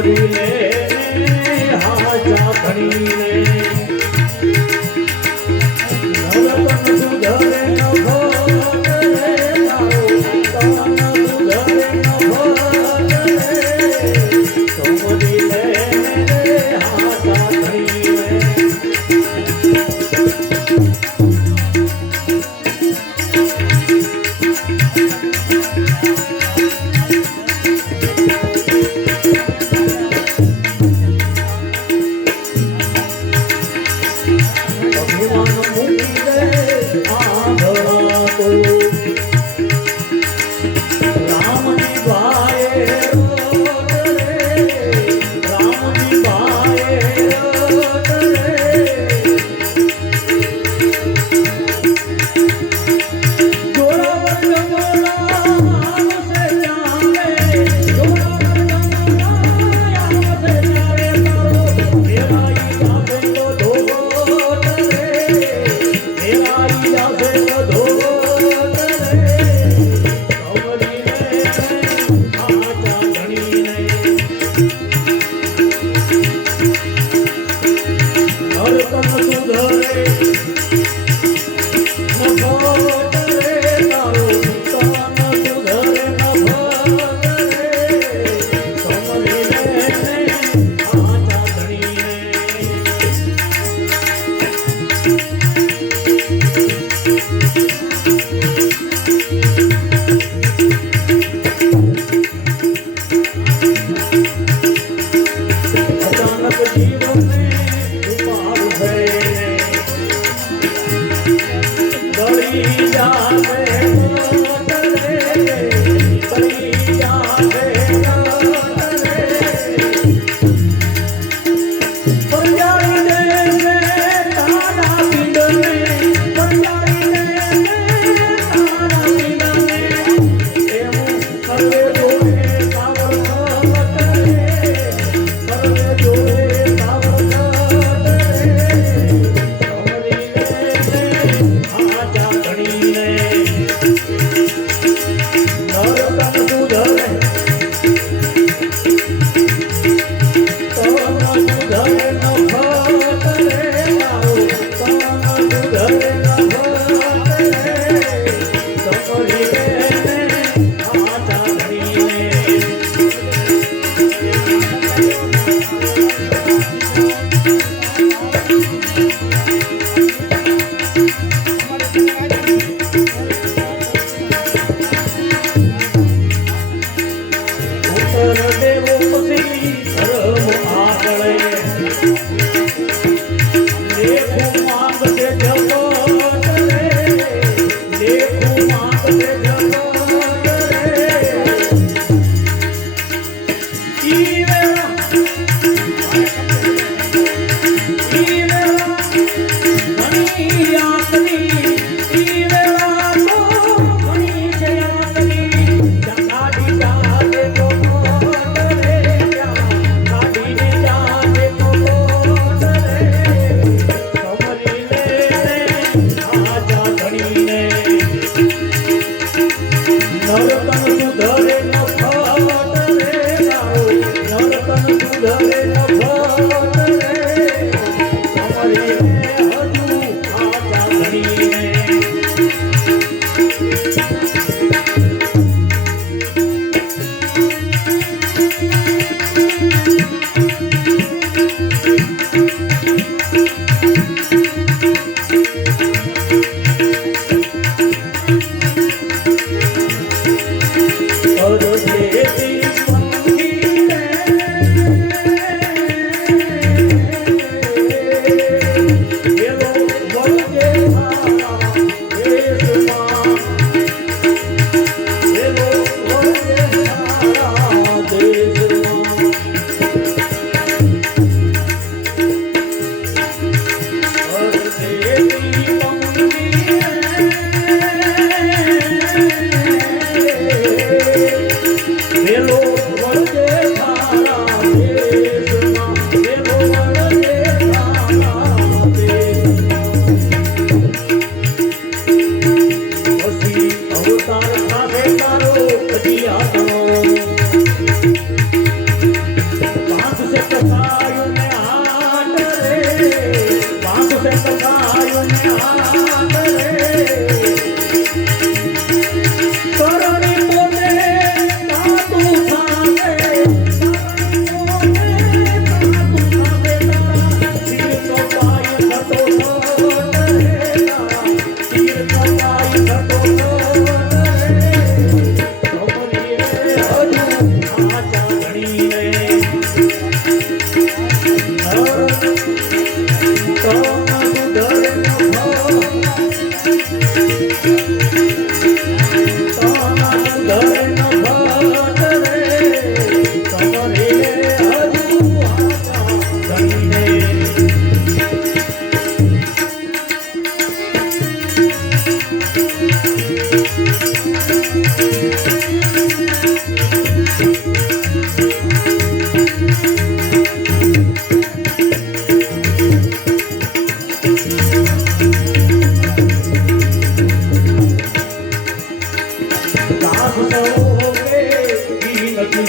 Summary લે હાજા ધણી રે નવરત્ન સુધરે ન રે તારો તન સુધરે ન Thank you. Não, eu não.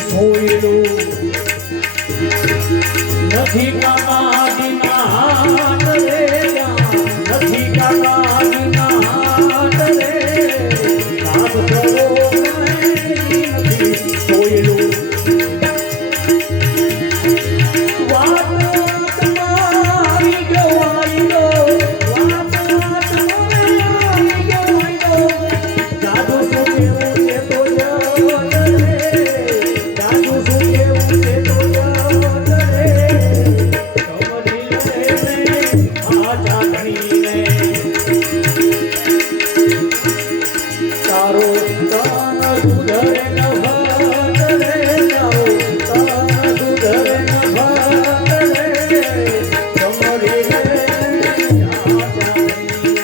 જોયેલું નથી કામાજીના હાથ રે નથી કામાજીના